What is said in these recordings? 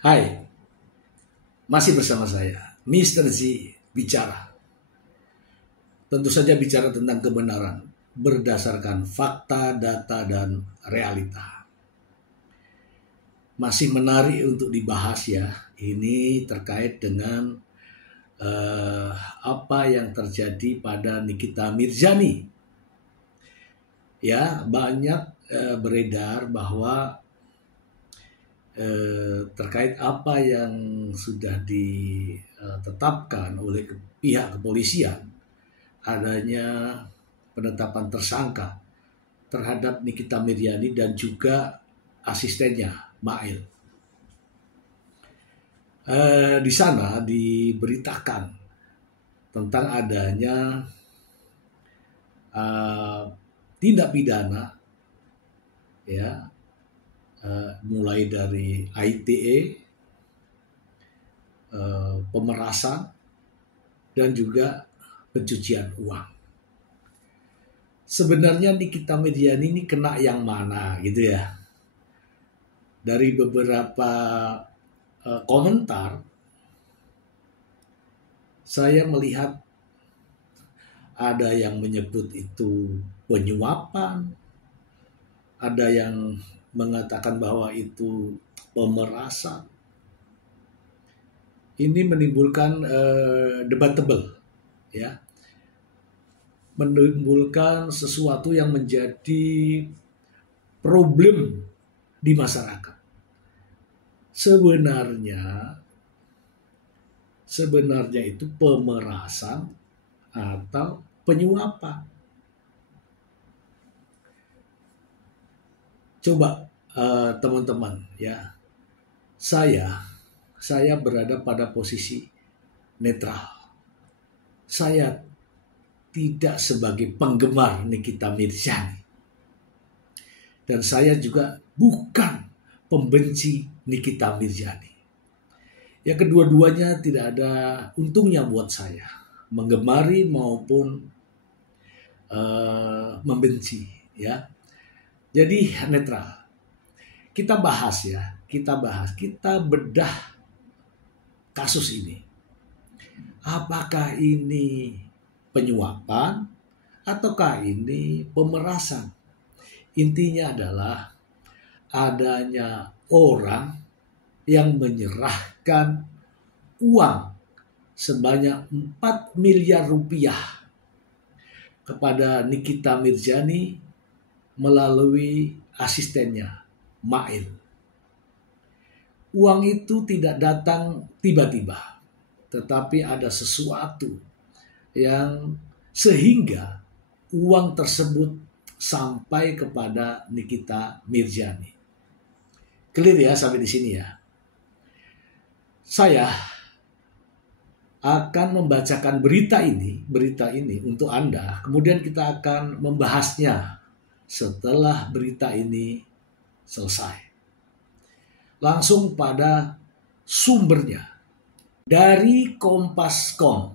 Hai, masih bersama saya, Mr. Z bicara. Tentu saja bicara tentang kebenaran berdasarkan fakta, data, dan realita. Masih menarik untuk dibahas ya. Ini terkait dengan apa yang terjadi pada Nikita Mirzani. Ya, banyak beredar bahwa terkait apa yang sudah ditetapkan oleh pihak kepolisian, adanya penetapan tersangka terhadap Nikita Mirzani dan juga asistennya Mail. Di sana diberitakan tentang adanya tindak pidana, ya, mulai dari ITE, pemerasan, dan juga pencucian uang. Sebenarnya Nikita Mirzani ini kena yang mana gitu ya. Dari beberapa komentar, saya melihat ada yang menyebut itu penyuapan, ada yang mengatakan bahwa itu pemerasan. Ini menimbulkan debatable, ya, menimbulkan sesuatu yang menjadi problem di masyarakat. Sebenarnya itu pemerasan atau penyuapan. Coba teman-teman, ya, saya berada pada posisi netral. Saya tidak sebagai penggemar Nikita Mirzani, dan saya juga bukan pembenci Nikita Mirzani. Ya, kedua-duanya tidak ada untungnya buat saya, menggemari maupun membenci, ya. Jadi netral. Kita bahas ya, kita bedah kasus ini. Apakah ini penyuapan ataukah ini pemerasan? Intinya adalah adanya orang yang menyerahkan uang sebanyak 4 miliar rupiah kepada Nikita Mirzani melalui asistennya Mail. Uang itu tidak datang tiba-tiba, tetapi ada sesuatu yang sehingga uang tersebut sampai kepada Nikita Mirzani. Clear ya sampai di sini ya. Saya akan membacakan berita ini untuk Anda, kemudian kita akan membahasnya setelah berita ini selesai. Langsung pada sumbernya. Dari Kompas.com.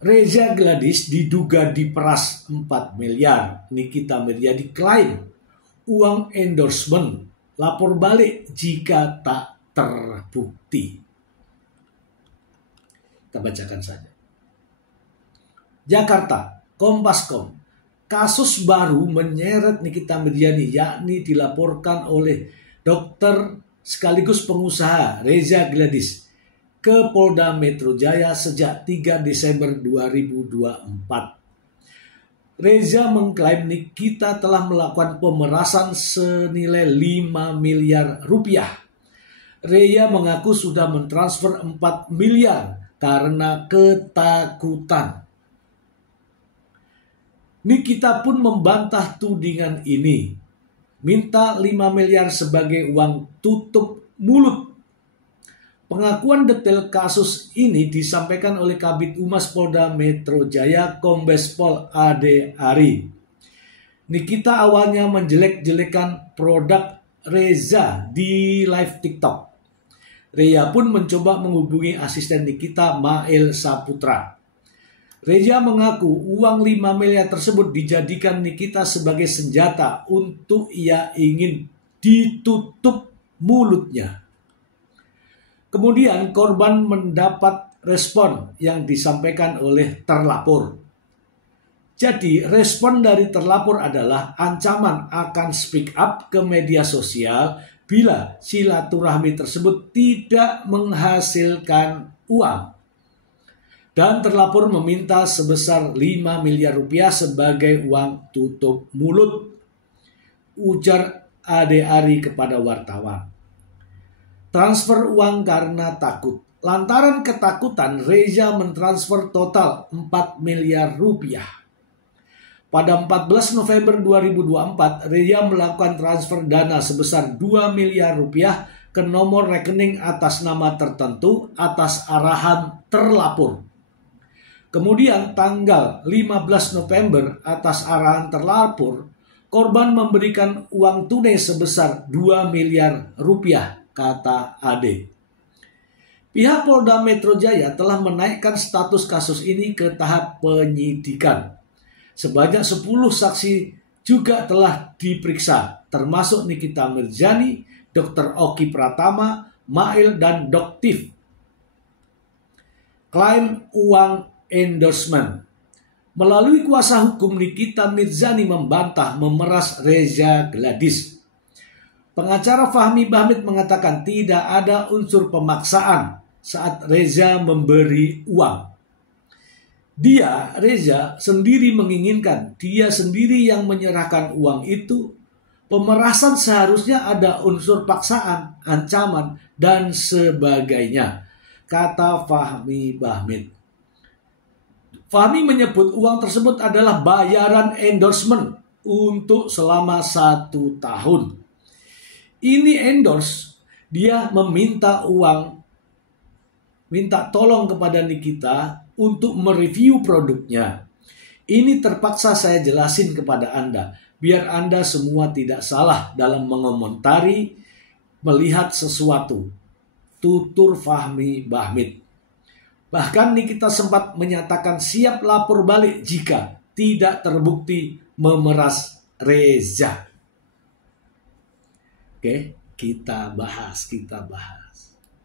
Reza Gladys diduga diperas 4 miliar. Nikita Mirzani klaim uang endorsement. Lapor balik jika tak terbukti. Kita bacakan saja. Jakarta, Kompas.com. Kasus baru menyeret Nikita Mirzani, yakni dilaporkan oleh dokter sekaligus pengusaha Reza Gladys ke Polda Metro Jaya sejak 3 Desember 2024. Reza mengklaim Nikita telah melakukan pemerasan senilai 5 miliar rupiah. Reza mengaku sudah mentransfer 4 miliar karena ketakutan. Nikita pun membantah tudingan ini, minta 5 miliar sebagai uang tutup mulut. Pengakuan detail kasus ini disampaikan oleh Kabid Humas Polda Metro Jaya Kombes Pol Ade Ari. Nikita awalnya menjelek-jelekan produk Reza di live TikTok. Reza pun mencoba menghubungi asisten Nikita, Mail Saputra. Reza mengaku uang 5 miliar tersebut dijadikan Nikita sebagai senjata untuk ia ingin ditutup mulutnya. Kemudian korban mendapat respon yang disampaikan oleh terlapor. Jadi respon dari terlapor adalah ancaman akan speak up ke media sosial bila silaturahmi tersebut tidak menghasilkan uang. Dan terlapor meminta sebesar 5 miliar rupiah sebagai uang tutup mulut, ujar Ade Ari kepada wartawan. Transfer uang karena takut. Lantaran ketakutan, Reza mentransfer total 4 miliar rupiah. Pada 14 November 2024, Reza melakukan transfer dana sebesar 2 miliar rupiah ke nomor rekening atas nama tertentu atas arahan terlapor. Kemudian tanggal 15 November atas arahan terlapor, korban memberikan uang tunai sebesar 2 miliar rupiah, kata Ade. Pihak Polda Metro Jaya telah menaikkan status kasus ini ke tahap penyidikan. Sebanyak 10 saksi juga telah diperiksa, termasuk Nikita Mirzani, Dr. Oki Pratama, Mail, dan Doktif. Klaim uang endorsement. Melalui kuasa hukum, Nikita Mirzani membantah memeras Reza Gladys. Pengacara Fahmi Bahmid mengatakan tidak ada unsur pemaksaan saat Reza memberi uang. Reza sendiri menginginkan, dia sendiri yang menyerahkan uang itu. Pemerasan seharusnya ada unsur paksaan, ancaman, dan sebagainya, kata Fahmi Bahmid. Fahmi menyebut uang tersebut adalah bayaran endorsement untuk selama 1 tahun. Ini endorse, dia meminta uang, minta tolong kepada Nikita untuk mereview produknya. Ini terpaksa saya jelasin kepada Anda, biar Anda semua tidak salah dalam mengomentari melihat sesuatu. Tutur Fahmi Bahmid. Bahkan Nikita sempat menyatakan siap lapor balik jika tidak terbukti memeras Reza. Oke, kita bahas.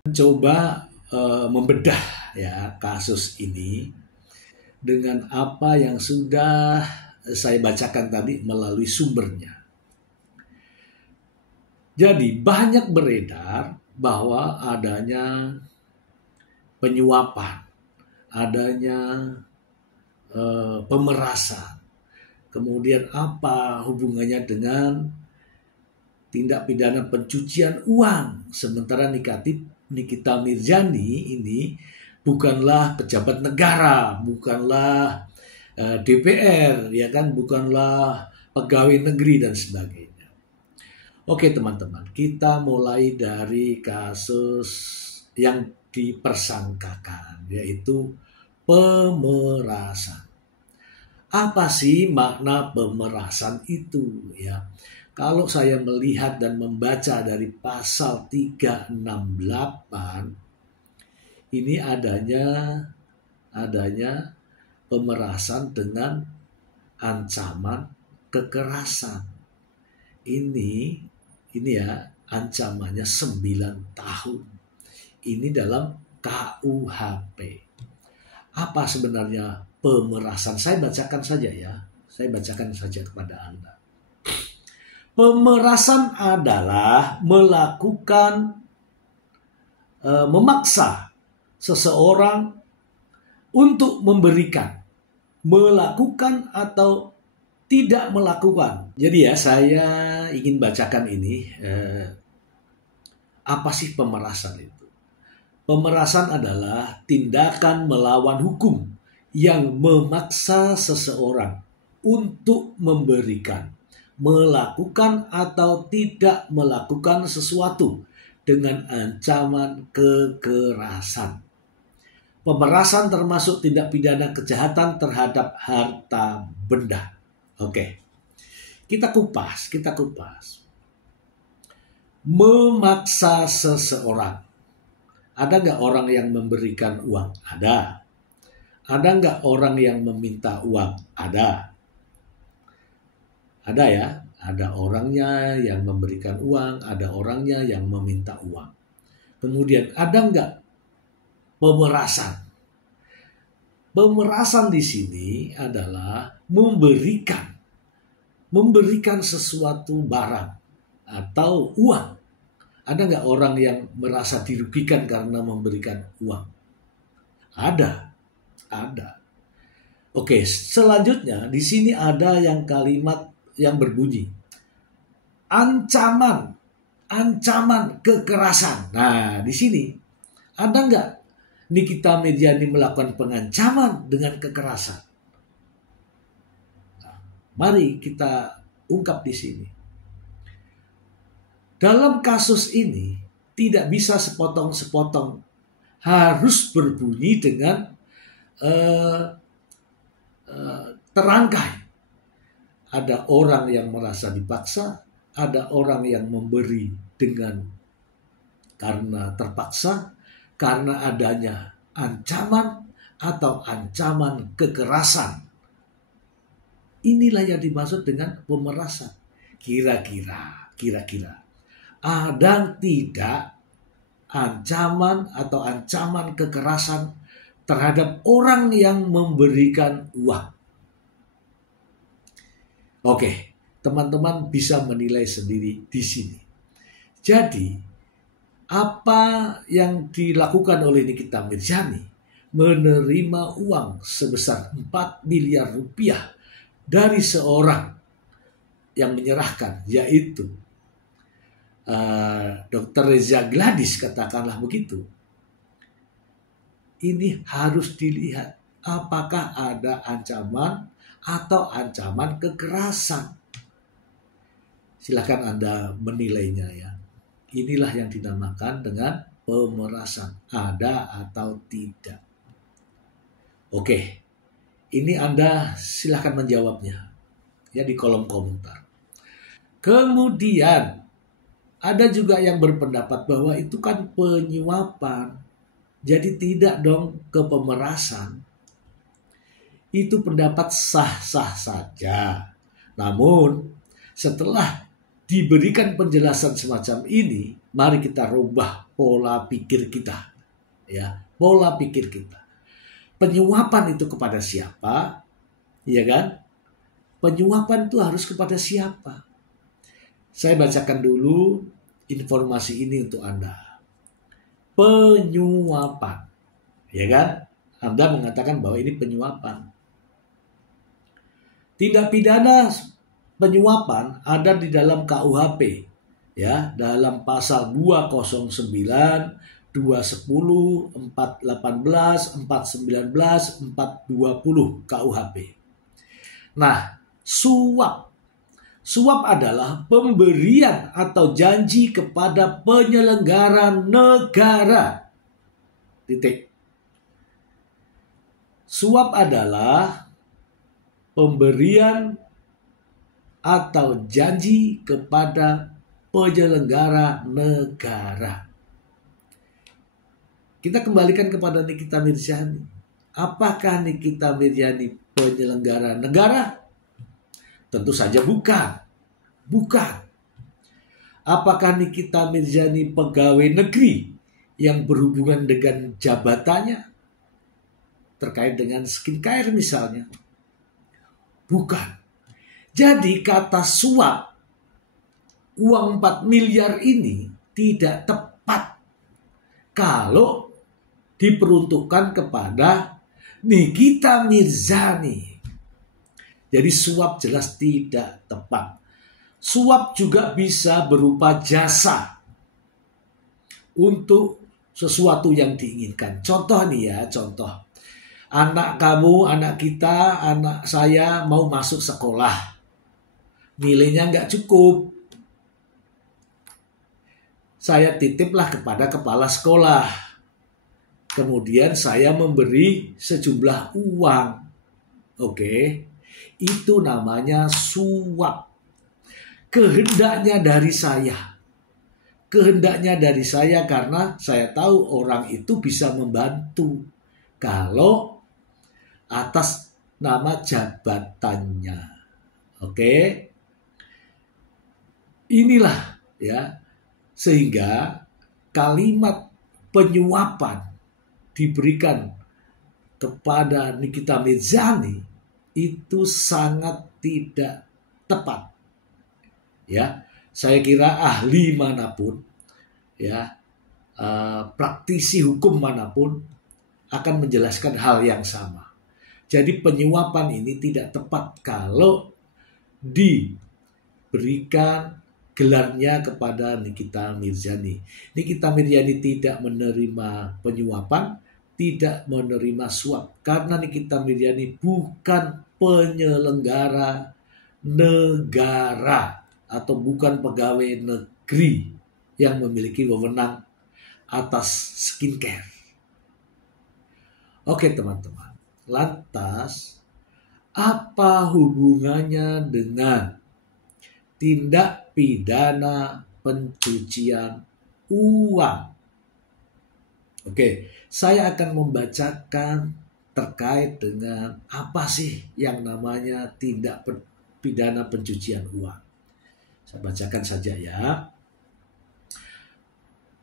Coba membedah ya kasus ini dengan apa yang sudah saya bacakan tadi melalui sumbernya. Jadi banyak beredar bahwa adanya penyuapan, adanya pemerasan. Kemudian apa hubungannya dengan tindak pidana pencucian uang? Sementara Nikita Mirzani ini bukanlah pejabat negara, bukanlah DPR, ya kan, bukanlah pegawai negeri dan sebagainya. Oke teman-teman, kita mulai dari kasus yang dipersangkakan, yaitu pemerasan. Apa sih makna pemerasan itu ya? Kalau saya melihat dan membaca dari pasal 368, ini adanya pemerasan dengan ancaman kekerasan. Ini ya ancamannya 9 tahun. Ini dalam KUHP. Apa sebenarnya pemerasan? Saya bacakan saja ya. Saya bacakan saja kepada Anda. Pemerasan adalah memaksa seseorang untuk memberikan, melakukan atau tidak melakukan. Jadi ya saya ingin bacakan ini. Apa sih pemerasan itu? Pemerasan adalah tindakan melawan hukum yang memaksa seseorang untuk memberikan, melakukan atau tidak melakukan sesuatu dengan ancaman kekerasan. Pemerasan termasuk tindak pidana kejahatan terhadap harta benda. Oke, kita kupas. Memaksa seseorang. Ada nggak orang yang memberikan uang? Ada. Ada nggak orang yang meminta uang? Ada. Ada ya, ada orangnya yang memberikan uang, ada orangnya yang meminta uang. Kemudian ada nggak pemerasan? Pemerasan di sini adalah memberikan sesuatu barang atau uang. Ada nggak orang yang merasa dirugikan karena memberikan uang? Ada. Oke, selanjutnya di sini ada yang kalimat yang berbunyi ancaman kekerasan. Nah, di sini ada nggak Nikita Mirzani melakukan pengancaman dengan kekerasan? Nah, mari kita ungkap di sini. Dalam kasus ini tidak bisa sepotong-sepotong, harus berbunyi dengan terangkai. Ada orang yang merasa dipaksa, ada orang yang memberi karena terpaksa, karena adanya ancaman atau ancaman kekerasan. Inilah yang dimaksud dengan pemerasan. Kira-kira ada tidak ancaman atau ancaman kekerasan terhadap orang yang memberikan uang? Oke, teman-teman bisa menilai sendiri di sini. Jadi, apa yang dilakukan oleh Nikita Mirzani? Menerima uang sebesar 4 miliar rupiah dari seorang yang menyerahkan, yaitu Dr. Reza Gladys, katakanlah begitu. Ini harus dilihat apakah ada ancaman atau ancaman kekerasan. Silakan Anda menilainya ya. Inilah yang dinamakan dengan pemerasan. Ada atau tidak. Oke, ini Anda silakan menjawabnya ya di kolom komentar. Kemudian ada juga yang berpendapat bahwa itu kan penyuapan. Jadi tidak dong ke pemerasan. Itu pendapat sah-sah saja. Namun setelah diberikan penjelasan semacam ini, mari kita rubah pola pikir kita. Ya, pola pikir kita. Penyuapan itu kepada siapa? Iya kan? Penyuapan itu harus kepada siapa? Saya bacakan dulu informasi ini untuk Anda. Penyuapan. Ya kan? Anda mengatakan bahwa ini penyuapan. Tindak pidana penyuapan ada di dalam KUHP. Ya, dalam pasal 209, 210, 418, 419, 420 KUHP. Nah, suap adalah pemberian atau janji kepada penyelenggara negara. Titik. Suap adalah pemberian atau janji kepada penyelenggara negara. Kita kembalikan kepada Nikita Mirzani. Apakah Nikita Mirzani penyelenggara negara? Tentu saja bukan. Apakah Nikita Mirzani pegawai negeri yang berhubungan dengan jabatannya? Terkait dengan skincare misalnya. Bukan. Jadi kata suap, uang 4 miliar ini tidak tepat kalau diperuntukkan kepada Nikita Mirzani. Jadi suap jelas tidak tepat. Suap juga bisa berupa jasa untuk sesuatu yang diinginkan. Contoh nih ya, contoh. Anak kamu, anak kita, anak saya mau masuk sekolah. Nilainya nggak cukup. Saya titiplah kepada kepala sekolah. Kemudian saya memberi sejumlah uang. Oke. Itu namanya suap. Kehendaknya dari saya. Kehendaknya dari saya karena saya tahu orang itu bisa membantu. Kalau atas nama jabatannya. Oke. Inilah ya. Sehingga kalimat penyuapan diberikan kepada Nikita Mirzani itu sangat tidak tepat. Ya, saya kira ahli manapun, ya, praktisi hukum manapun akan menjelaskan hal yang sama. Jadi penyuapan ini tidak tepat kalau diberikan gelarnya kepada Nikita Mirzani. Nikita Mirzani tidak menerima penyuapan, tidak menerima suap, karena Nikita Mirzani bukan penyelenggara negara atau bukan pegawai negeri yang memiliki wewenang atas skincare. Oke teman-teman, lantas apa hubungannya dengan tindak pidana pencucian uang? Oke, saya akan membacakan terkait dengan apa sih yang namanya tindak pidana pencucian uang. Saya bacakan saja ya.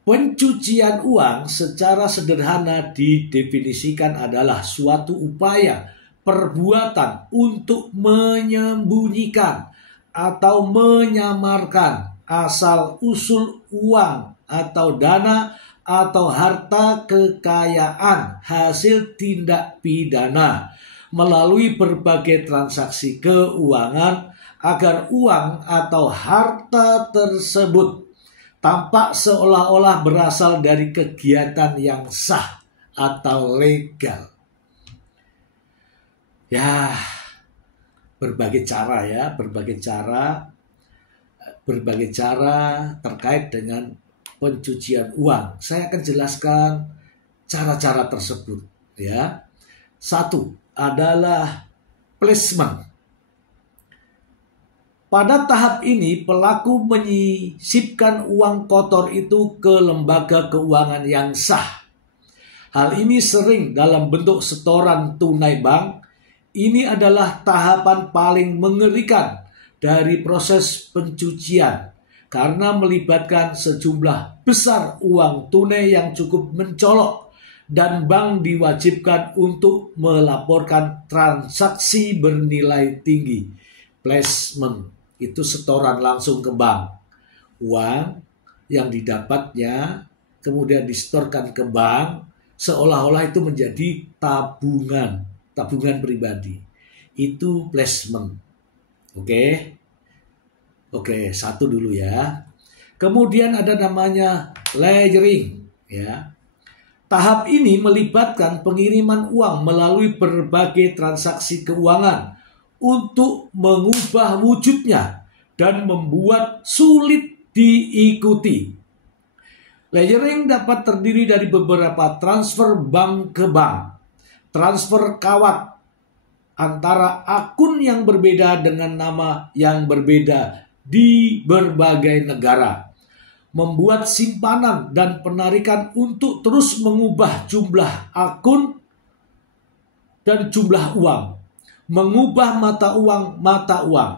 Pencucian uang secara sederhana didefinisikan adalah suatu upaya perbuatan untuk menyembunyikan atau menyamarkan asal-usul uang atau dana atau harta kekayaan hasil tindak pidana melalui berbagai transaksi keuangan agar uang atau harta tersebut tampak seolah-olah berasal dari kegiatan yang sah atau legal. Ya, berbagai cara terkait dengan pencucian uang. Saya akan jelaskan cara-cara tersebut ya. Satu adalah placement. Pada tahap ini pelaku menyisipkan uang kotor itu ke lembaga keuangan yang sah. Hal ini sering dalam bentuk setoran tunai bank. Ini adalah tahapan paling mengerikan dari proses pencucian karena melibatkan sejumlah besar uang tunai yang cukup mencolok dan bank diwajibkan untuk melaporkan transaksi bernilai tinggi. Placement itu setoran langsung ke bank. Uang yang didapatnya kemudian disetorkan ke bank seolah-olah itu menjadi tabungan pribadi. Itu placement. Oke, satu dulu ya. Kemudian ada namanya ledgering ya. Tahap ini melibatkan pengiriman uang melalui berbagai transaksi keuangan untuk mengubah wujudnya dan membuat sulit diikuti. Ledgering dapat terdiri dari beberapa transfer bank ke bank, transfer kawat antara akun yang berbeda dengan nama yang berbeda di berbagai negara, membuat simpanan dan penarikan untuk terus mengubah jumlah akun dan jumlah uang, mengubah mata uang,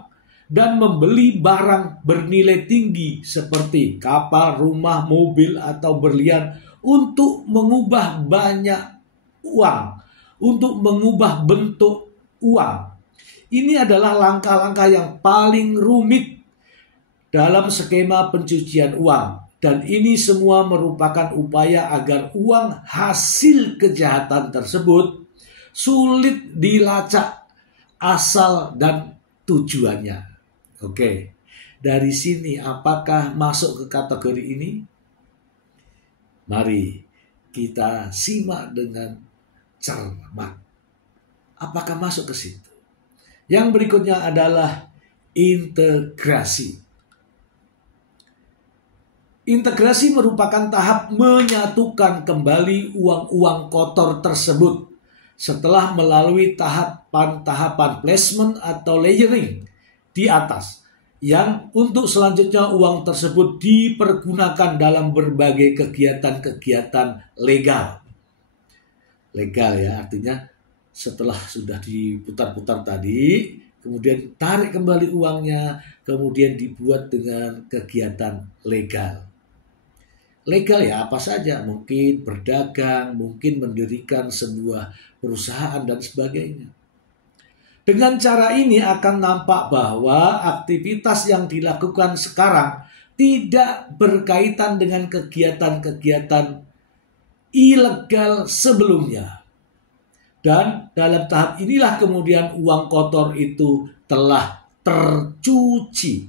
dan membeli barang bernilai tinggi seperti kapal, rumah, mobil, atau berlian untuk mengubah banyak uang, untuk mengubah bentuk uang. Ini adalah langkah-langkah yang paling rumit dalam skema pencucian uang. Dan ini semua merupakan upaya agar uang hasil kejahatan tersebut sulit dilacak asal dan tujuannya. Oke, dari sini apakah masuk ke kategori ini? Mari kita simak dengan cermat. Apakah masuk ke situ? Yang berikutnya adalah integrasi. Integrasi merupakan tahap menyatukan kembali uang-uang kotor tersebut setelah melalui tahapan-tahapan placement atau layering di atas, yang untuk selanjutnya uang tersebut dipergunakan dalam berbagai kegiatan-kegiatan legal. Legal ya, artinya setelah sudah diputar-putar tadi, kemudian tarik kembali uangnya, kemudian dibuat dengan kegiatan legal. legal ya apa saja, mungkin berdagang, mungkin mendirikan sebuah perusahaan dan sebagainya. Dengan cara ini akan nampak bahwa aktivitas yang dilakukan sekarang tidak berkaitan dengan kegiatan-kegiatan ilegal sebelumnya. Dan dalam tahap inilah kemudian uang kotor itu telah tercuci.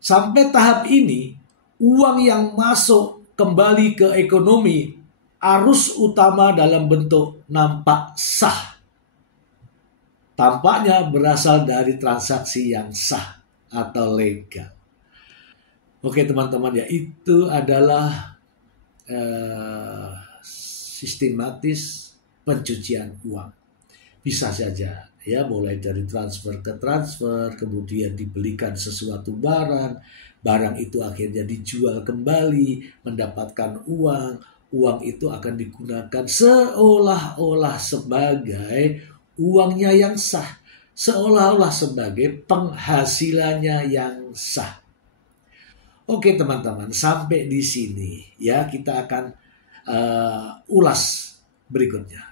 Sampai tahap ini, uang yang masuk kembali ke ekonomi, arus utama dalam bentuk nampak sah. Tampaknya berasal dari transaksi yang sah atau legal. Oke teman-teman ya, itu adalah sistematis pencucian uang. Bisa saja ya, mulai dari transfer ke transfer, kemudian dibelikan sesuatu barang itu akhirnya dijual kembali, mendapatkan uang itu akan digunakan seolah-olah sebagai uangnya yang sah, seolah-olah sebagai penghasilannya yang sah. Oke teman-teman, sampai di sini ya kita akan ulas berikutnya.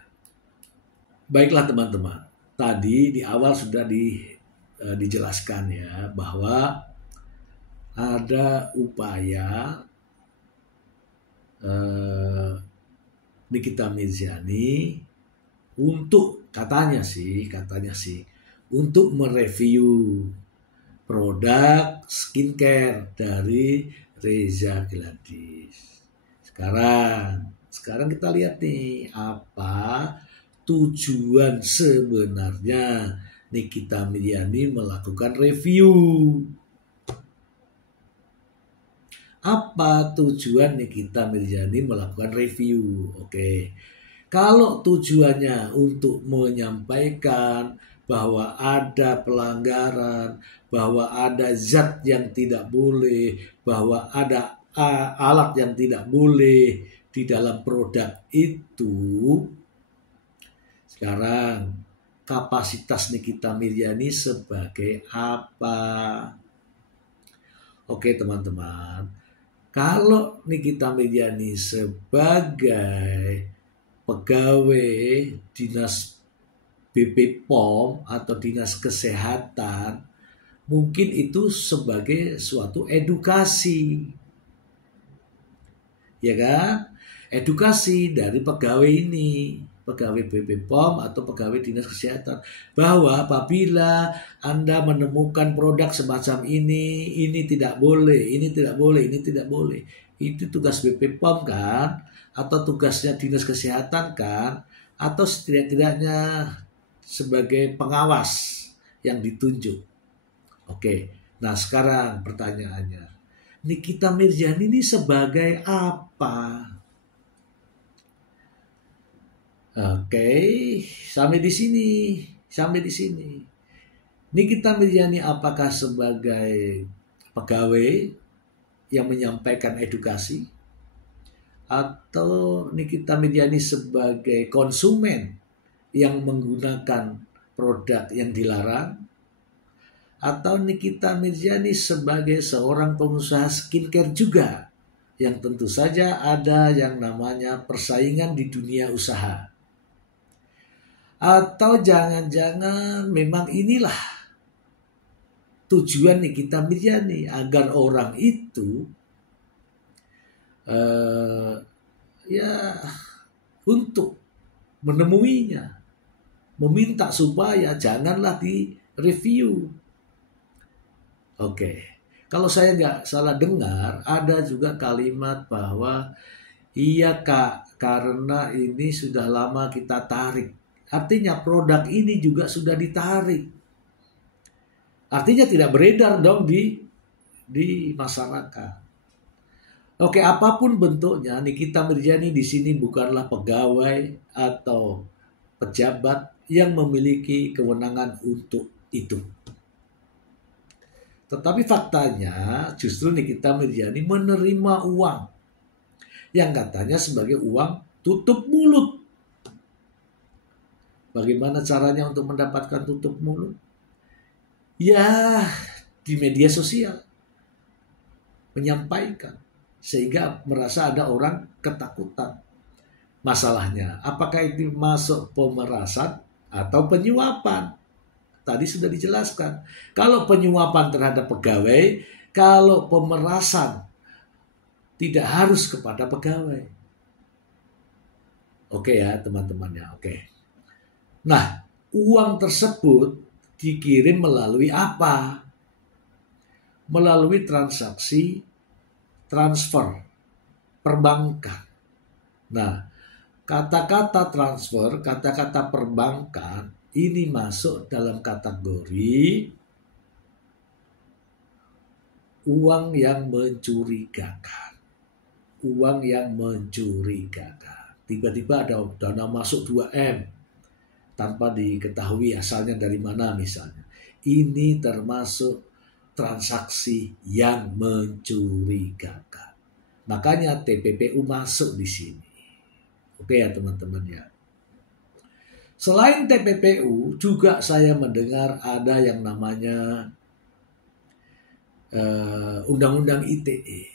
Baiklah teman-teman, tadi di awal sudah dijelaskan ya bahwa ada upaya Nikita Mirzani untuk katanya sih untuk mereview produk skincare dari Reza Gladys. Sekarang kita lihat nih apa tujuan sebenarnya Nikita Mirzani melakukan review. Apa tujuan Nikita Mirzani melakukan review? Oke. Kalau tujuannya untuk menyampaikan bahwa ada pelanggaran, bahwa ada zat yang tidak boleh, bahwa ada alat yang tidak boleh di dalam produk itu. Sekarang kapasitas Nikita Mirzani sebagai apa? Oke teman-teman, kalau Nikita Mirzani sebagai pegawai dinas BP POM atau dinas kesehatan, mungkin itu sebagai suatu edukasi, ya kan? Edukasi dari pegawai ini, pegawai BP POM atau pegawai dinas kesehatan, bahwa apabila Anda menemukan produk semacam ini tidak boleh, ini tidak boleh, ini tidak boleh. Itu tugas BP POM kan, atau tugasnya dinas kesehatan kan, atau setidak-tidaknya sebagai pengawas yang ditunjuk. Oke, nah sekarang pertanyaannya, Nikita Mirzani ini sebagai apa? Oke, sampai di sini. Nikita Mirzani apakah sebagai pegawai yang menyampaikan edukasi, atau Nikita Mirzani sebagai konsumen yang menggunakan produk yang dilarang, atau Nikita Mirzani sebagai seorang pengusaha skincare juga, yang tentu saja ada yang namanya persaingan di dunia usaha. Atau jangan-jangan memang inilah tujuan Nikita Mirzani, agar orang itu untuk menemuinya, meminta supaya janganlah di-review. Oke, kalau saya nggak salah dengar, ada juga kalimat bahwa iya Kak, karena ini sudah lama kita tarik. Artinya produk ini juga sudah ditarik. Artinya tidak beredar dong di masyarakat. Oke, apapun bentuknya, Nikita Mirzani di sini bukanlah pegawai atau pejabat yang memiliki kewenangan untuk itu. Tetapi faktanya justru Nikita Mirzani menerima uang yang katanya sebagai uang tutup mulut. Bagaimana caranya untuk mendapatkan tutup mulut? Ya, di media sosial menyampaikan sehingga merasa ada orang ketakutan. Masalahnya, apakah itu masuk pemerasan atau penyuapan? Tadi sudah dijelaskan. Kalau penyuapan terhadap pegawai, kalau pemerasan tidak harus kepada pegawai. Oke ya teman-teman ya, oke. Nah, uang tersebut dikirim melalui apa? Melalui transaksi transfer perbankan. Nah, kata-kata transfer, kata-kata perbankan ini masuk dalam kategori uang yang mencurigakan. Uang yang mencurigakan. Tiba-tiba ada dana masuk 2M tanpa diketahui asalnya dari mana misalnya. Ini termasuk transaksi yang mencurigakan. Makanya TPPU masuk di sini. Oke ya teman-teman ya. Selain TPPU juga saya mendengar ada yang namanya Undang-Undang ITE.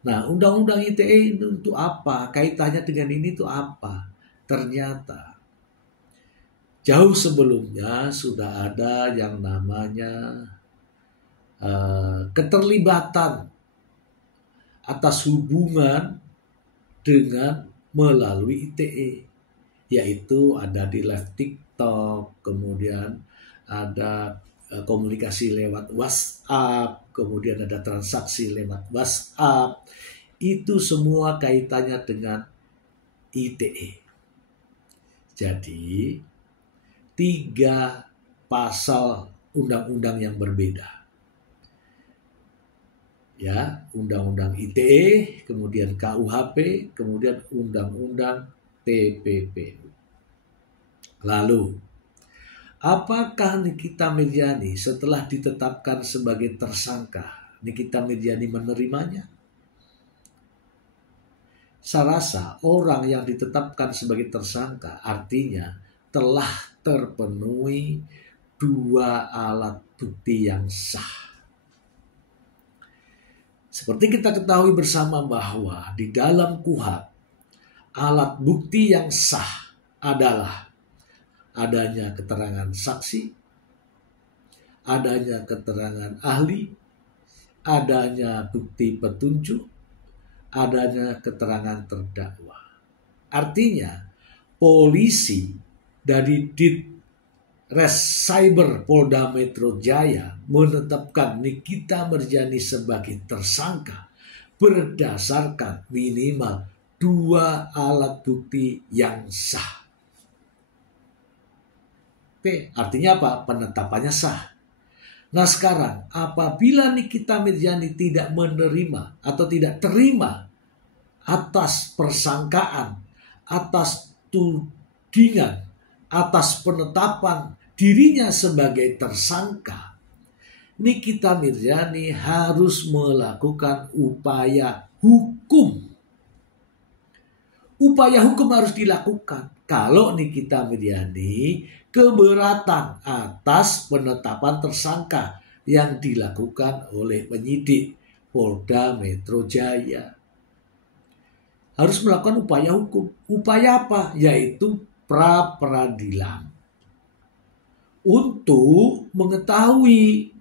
Nah, Undang-Undang ITE itu untuk apa? Kaitannya dengan ini itu apa? Ternyata jauh sebelumnya sudah ada yang namanya keterlibatan atas hubungan dengan melalui ITE, yaitu ada di live TikTok, kemudian ada komunikasi lewat WhatsApp, kemudian ada transaksi lewat WhatsApp. Itu semua kaitannya dengan ITE. Jadi 3 pasal undang-undang yang berbeda. Ya, Undang-Undang ITE, kemudian KUHP, kemudian Undang-Undang TPPU. Lalu, apakah Nikita Mirzani setelah ditetapkan sebagai tersangka, Nikita Mirzani menerimanya? Saya rasa orang yang ditetapkan sebagai tersangka artinya telah terpenuhi 2 alat bukti yang sah. Seperti kita ketahui bersama bahwa di dalam KUHP, alat bukti yang sah adalah adanya keterangan saksi, adanya keterangan ahli, adanya bukti petunjuk, adanya keterangan terdakwa. Artinya, polisi dari Ditres Cyber Polda Metro Jaya menetapkan Nikita Mirzani sebagai tersangka berdasarkan minimal 2 alat bukti yang sah. Oke, artinya apa? Penetapannya sah. Nah sekarang, apabila Nikita Mirzani tidak menerima atau tidak terima atas persangkaan, atas tudingan, atas penetapan dirinya sebagai tersangka, Nikita Mirzani harus melakukan upaya hukum. Upaya hukum harus dilakukan. Kalau Nikita Mirzani keberatan atas penetapan tersangka yang dilakukan oleh penyidik Polda Metro Jaya. Harus melakukan upaya hukum. Upaya apa? Yaitu pra-peradilan. Untuk mengetahui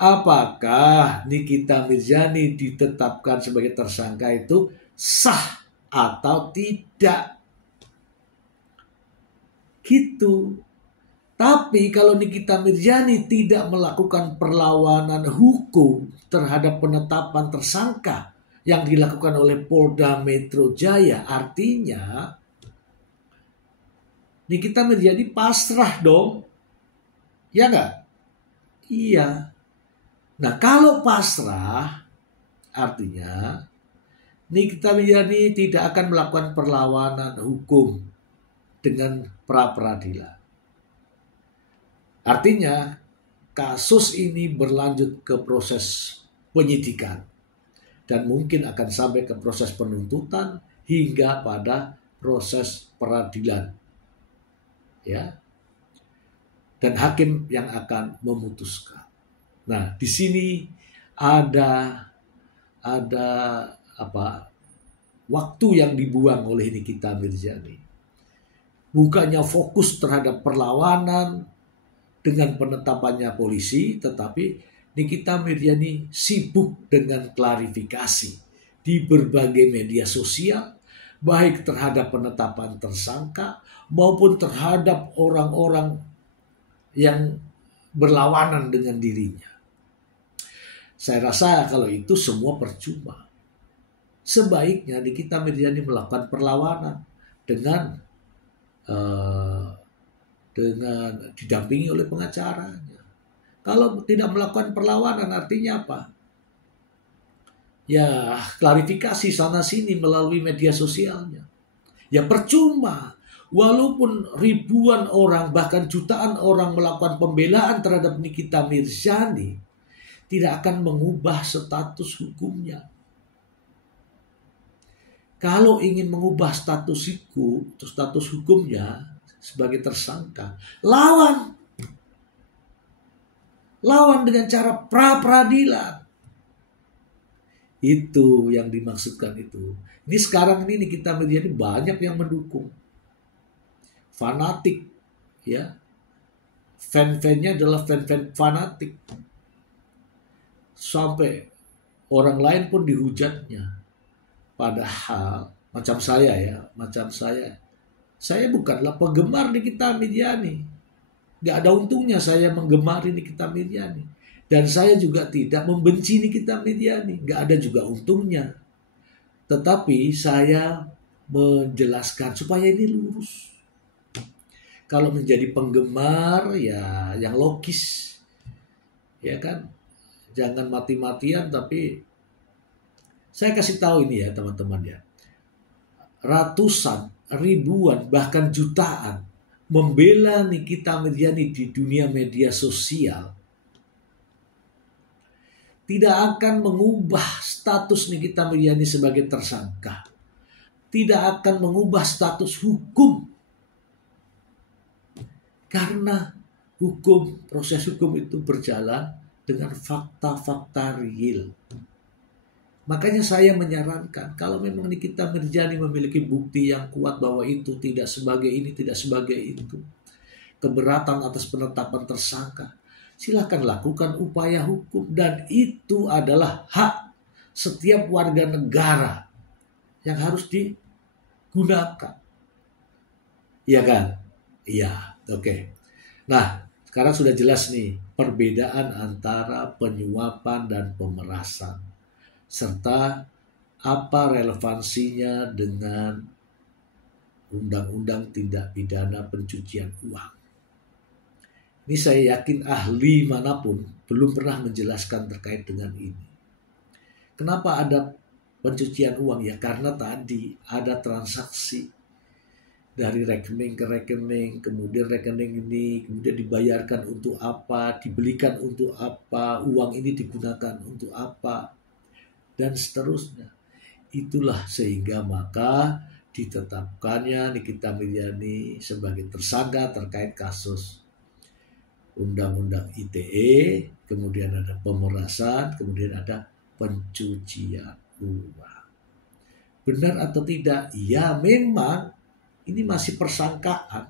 apakah Nikita Mirzani ditetapkan sebagai tersangka itu sah atau tidak. Gitu. Tapi kalau Nikita Mirzani tidak melakukan perlawanan hukum terhadap penetapan tersangka yang dilakukan oleh Polda Metro Jaya, artinya Nikita Mirzani pasrah dong. Ya nggak? Iya. Nah kalau pasrah, artinya Nikita Mirzani tidak akan melakukan perlawanan hukum dengan pra-peradilan. Artinya kasus ini berlanjut ke proses penyidikan dan mungkin akan sampai ke proses penuntutan hingga pada proses peradilan. Ya. Dan hakim yang akan memutuskan. Nah, di sini ada ada waktu yang dibuang oleh Nikita Mirzani. Bukannya fokus terhadap perlawanan dengan penetapannya polisi, tetapi Nikita Mirzani sibuk dengan klarifikasi di berbagai media sosial, baik terhadap penetapan tersangka maupun terhadap orang-orang yang berlawanan dengan dirinya. Saya rasa kalau itu semua percuma. Sebaiknya Nikita Mirzani melakukan perlawanan dengan didampingi oleh pengacaranya. Kalau tidak melakukan perlawanan artinya apa? Ya klarifikasi sana sini melalui media sosialnya. Ya percuma. Walaupun ribuan orang bahkan jutaan orang melakukan pembelaan terhadap Nikita Mirzani, tidak akan mengubah status hukumnya. Kalau ingin mengubah status hukumnya sebagai tersangka, lawan dengan cara pra-peradilan. Itu yang dimaksudkan itu. Ini sekarang ini Nikita Mirzani banyak yang mendukung. Fanatik, ya. Fan-fannya adalah fan-fan fanatik. Sampai orang lain pun dihujatnya. Padahal macam saya, saya bukanlah penggemar Nikita Mirzani. Gak ada untungnya saya menggemari Nikita Mirzani. Dan saya juga tidak membenci Nikita Mirzani. Gak ada juga untungnya. Tetapi saya menjelaskan supaya ini lurus. Kalau menjadi penggemar ya yang logis. Ya kan? Jangan mati-matian, tapi saya kasih tahu ini ya teman-teman ya. Ratusan, ribuan, bahkan jutaan membela Nikita Mirzani di dunia media sosial tidak akan mengubah status Nikita Mirzani sebagai tersangka. Tidak akan mengubah status hukum. Karena proses hukum itu berjalan dengan fakta-fakta real. Makanya saya menyarankan kalau memang Nikita Mirzani memiliki bukti yang kuat bahwa itu tidak sebagai ini, tidak sebagai itu, keberatan atas penetapan tersangka, silakan lakukan upaya hukum. Dan itu adalah hak setiap warga negara yang harus digunakan. Iya kan? Iya, oke. Nah, sekarang sudah jelas nih perbedaan antara penyuapan dan pemerasan, serta apa relevansinya dengan Undang-Undang Tindak Pidana Pencucian Uang. Ini saya yakin ahli manapun belum pernah menjelaskan terkait dengan ini. Kenapa ada pencucian uang? Ya karena tadi ada transaksi dari rekening ke rekening, kemudian rekening ini kemudian dibayarkan untuk apa, dibelikan untuk apa, uang ini digunakan untuk apa, dan seterusnya. Itulah sehingga maka ditetapkannya Nikita Mirzani sebagai tersangka terkait kasus Undang-Undang ITE, kemudian ada pemerasan, kemudian ada pencucian uang. Benar atau tidak? Ya memang ini masih persangkaan.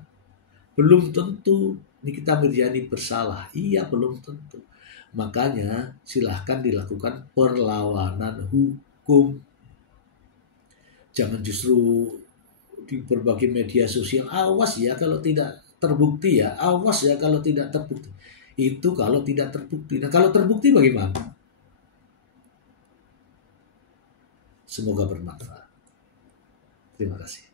Belum tentu Nikita Mirzani bersalah. Iya, belum tentu. Makanya silahkan dilakukan perlawanan hukum. Jangan justru di berbagai media sosial, awas ya kalau tidak terbukti ya, awas ya kalau tidak terbukti. Itu kalau tidak terbukti. Nah kalau terbukti bagaimana? Semoga bermanfaat. Terima kasih.